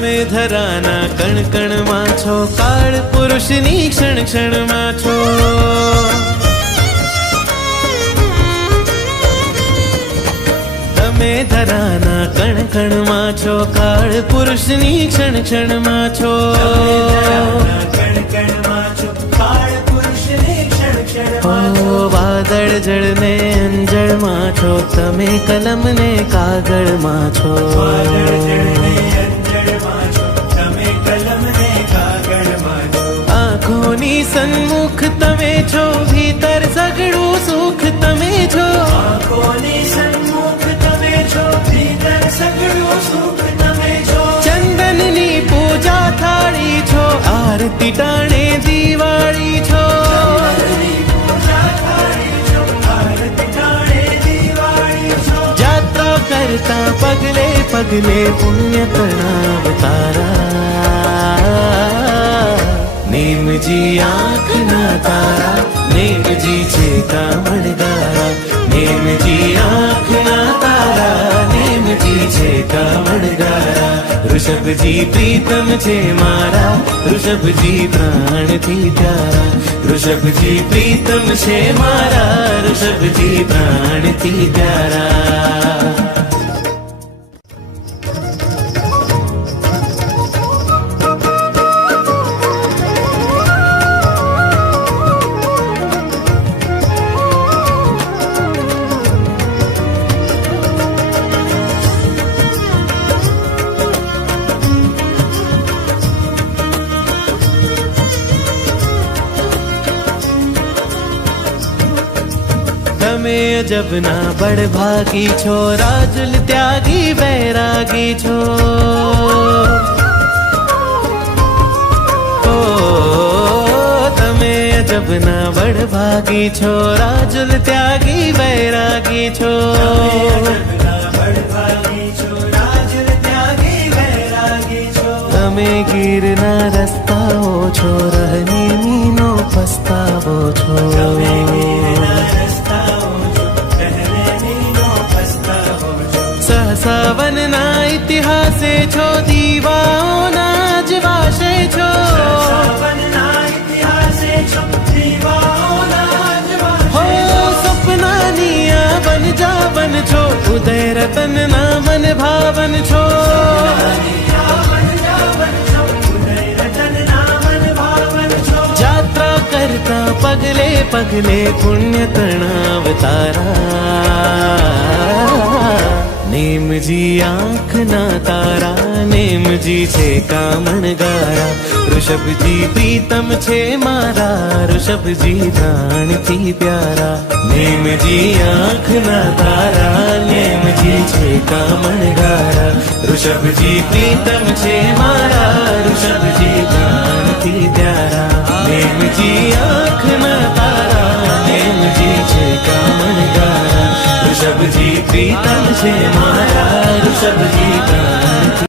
તમે ધરાના કણ કણમાં છો, કાળ પુરુષની ક્ષણ ક્ષણમાં છો. તમે ધરાના કણ કણમાં છો, કાળ પુરુષની ક્ષણ ક્ષણમાં છો. વાદળ જળને અંજળમાં છો, તમે કલમ ને કાગળમાં છો. આંખોની સન્મુખ તમે છો, ભીતર સગળું સુખ તમે છો. આંખોની સન્મુખ તમે છો, ભીતર સગળું સુખ તમે છો. ચંદનની પૂજા થાળી છો, આરતી ટાણે દિવાળી છો. જાત્રા કરતા પગલે પગલે પુણ્ય તણાવતારા. નેમજી આંખના તારા, નેમજી છે કામણગારા. નેમજી આંખના તારા, નેમજી છે કામણગારા. ઋષભજી પ્રીતમ છે મારા, ઋષભજી પ્રાણથી પ્યારા. ઋષભજી પ્રીતમ છે મારા, ઋષભજી પ્રાણથી પ્યારા. તમે અજબના બળભાગી છો, રાજુલ ત્યાગી વૈરાગી છો. તમે અજબના બળભાગી છો, રાજુલ ત્યાગી વૈરાગી છો. તમે ગીરના રસ્તાઓ છો, રહની મીનો પસ્તાવો છો. સહસાવનના ઇતિહાસે છો, દીવાઓના જ વાસે છો. હો સપનાની આ બન જાવન છો, ઉદય રતનના મન ભાવન છો. જાત્રા કરતા પગલે પગલે પુણ્ય તણાવતારા. નેમજી આંખના તારા, નેમજી છે કામણગારા. ઋષભજી પ્રીતમ છે મારા, ઋષભજી પ્રાણથી પ્યારા. નેમજી આંખના તારા, નેમજી છે કામણગારા. ઋષભજી પ્રીતમ છે મારા, ઋષભજી પ્રાણથી પ્યારા. નેમજી આંખના તારા, નેમજી છે કામણગારા. ऋषभजी प्रीतम से मारा, ऋषभजी का